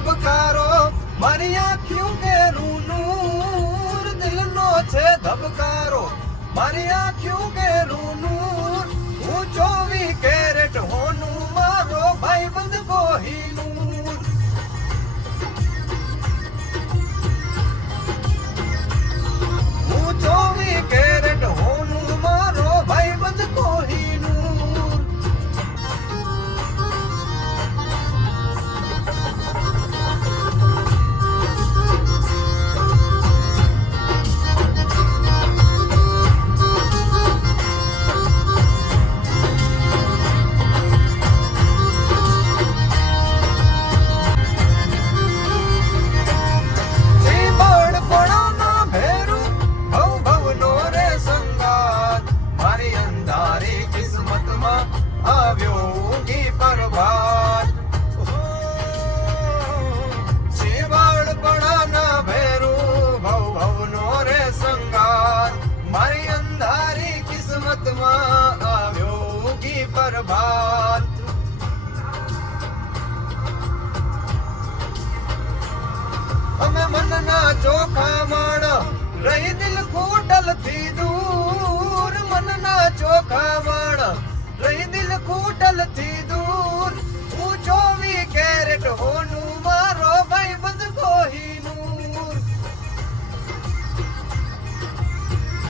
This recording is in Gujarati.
ધબકારો મારી આંખ્યું કેરું નૂર દિલનો છે ધબકારો મારી આંખ્યું કેરું નૂર હું 24 કેરેટ હોનું મારો ભાઈબંધ કોહિનૂર હું 24 કેરેટ હોનું મારો ભાઈબંધ કોહિનૂર અમે મનના ચોખા માણ રહી દિલ ખોડ